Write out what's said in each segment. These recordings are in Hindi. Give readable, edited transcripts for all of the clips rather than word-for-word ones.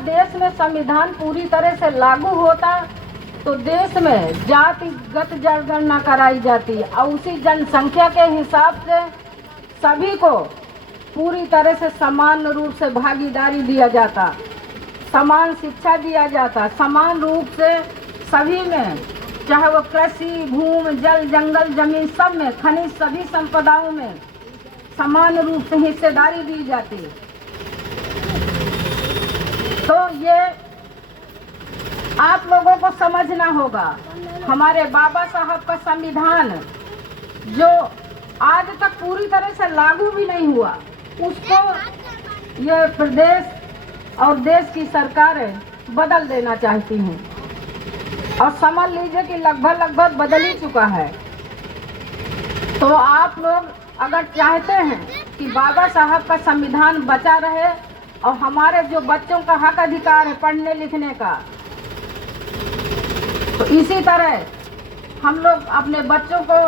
देश में संविधान पूरी तरह से लागू होता तो देश में जातिगत जनगणना कराई जाती और उसी जनसंख्या के हिसाब से सभी को पूरी तरह से समान रूप से भागीदारी दिया जाता, समान शिक्षा दिया जाता, समान रूप से सभी में, चाहे वो कृषि, भूमि, जल, जंगल, जमीन, सब में, खनिज, सभी संपदाओं में समान रूप से हिस्सेदारी दी जाती। तो ये आप लोगों को समझना होगा, हमारे बाबा साहब का संविधान जो आज तक पूरी तरह से लागू भी नहीं हुआ, उसको ये प्रदेश और देश की सरकारें बदल देना चाहती हैं और समझ लीजिए कि लगभग बदल ही चुका है। तो आप लोग अगर चाहते हैं कि बाबा साहब का संविधान बचा रहे और हमारे जो बच्चों का हक अधिकार है पढ़ने लिखने का, तो इसी तरह हम लोग अपने बच्चों को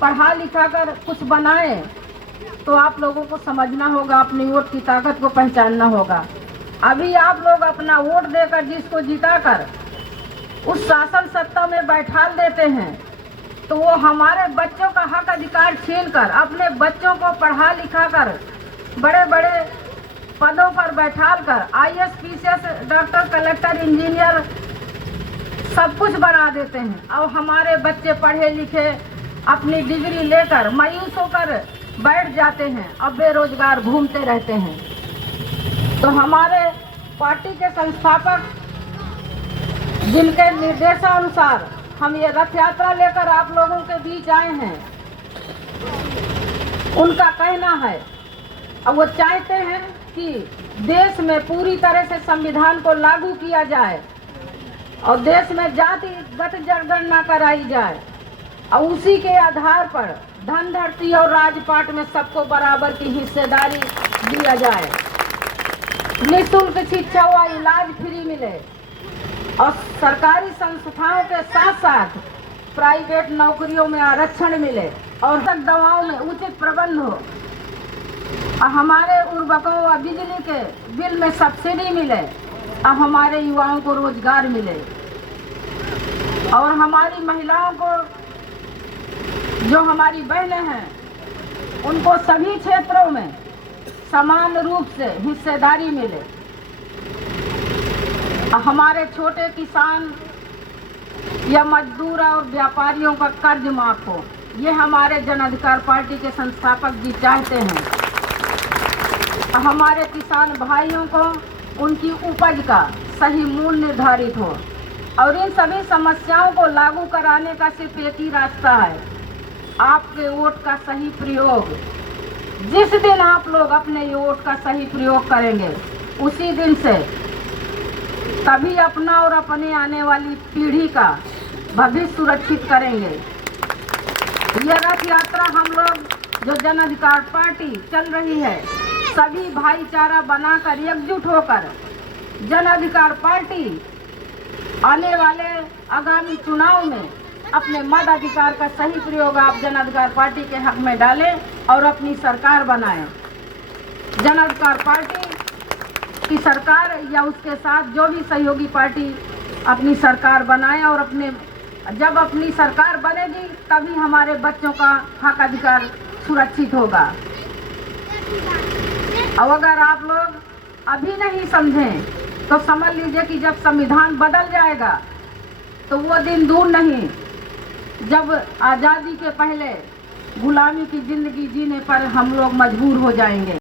पढ़ा लिखा कर कुछ बनाएं, तो आप लोगों को समझना होगा, अपनी वोट की ताकत को पहचानना होगा। अभी आप लोग अपना वोट देकर जिसको जिताकर उस शासन सत्ता में बैठाल देते हैं, तो वो हमारे बच्चों का हक अधिकार छीनकर अपने बच्चों को पढ़ा लिखा कर बड़े बड़े पदों पर बैठाल कर IAS, PCS, doctor, collector, engineer सब कुछ बना देते हैं और हमारे बच्चे पढ़े लिखे अपनी डिग्री लेकर मायूस होकर बैठ जाते हैं और बेरोजगार घूमते रहते हैं। तो हमारे पार्टी के संस्थापक जिनके निर्देशानुसार हम ये रथ यात्रा लेकर आप लोगों के बीच आए हैं, उनका कहना है और वो चाहते हैं कि देश में पूरी तरह से संविधान को लागू किया जाए और देश में जातिगत जनगणना कराई जाए और उसी के आधार पर धन, धरती और राजपाट में सबको बराबर की हिस्सेदारी दिया जाए, निःशुल्क शिक्षा व इलाज फ्री मिले और सरकारी संस्थाओं के साथ साथ प्राइवेट नौकरियों में आरक्षण मिले और तक दवाओं में उचित प्रबंध हो और हमारे उर्वरकों व बिजली के बिल में सब्सिडी मिले और हमारे युवाओं को रोजगार मिले और हमारी महिलाओं को, जो हमारी बहनें हैं, उनको सभी क्षेत्रों में समान रूप से हिस्सेदारी मिले। हमारे छोटे किसान या मजदूर और व्यापारियों का कर्ज माफ हो, ये हमारे जन अधिकार पार्टी के संस्थापक जी चाहते हैं। हमारे किसान भाइयों को उनकी उपज का सही मूल्य निर्धारित हो और इन सभी समस्याओं को लागू कराने का सिर्फ एक ही रास्ता है, आपके वोट का सही प्रयोग। जिस दिन आप लोग अपने वोट का सही प्रयोग करेंगे, उसी दिन से तभी अपना और अपने आने वाली पीढ़ी का भविष्य सुरक्षित करेंगे। यह रथ यात्रा हम लोग जो जन अधिकार पार्टी चल रही है, सभी भाईचारा बनाकर एकजुट होकर जन अधिकार पार्टी आने वाले आगामी चुनाव में अपने मत अधिकार का सही प्रयोग आप जन अधिकार पार्टी के हक में डालें और अपनी सरकार बनाएं। जन अधिकार पार्टी की सरकार या उसके साथ जो भी सहयोगी पार्टी अपनी सरकार बनाए और जब अपनी सरकार बनेगी तभी हमारे बच्चों का हक अधिकार सुरक्षित होगा। और अगर आप लोग अभी नहीं समझें तो समझ लीजिए कि जब संविधान बदल जाएगा तो वो दिन दूर नहीं जब आज़ादी के पहले गुलामी की जिंदगी जीने पर हम लोग मजबूर हो जाएंगे।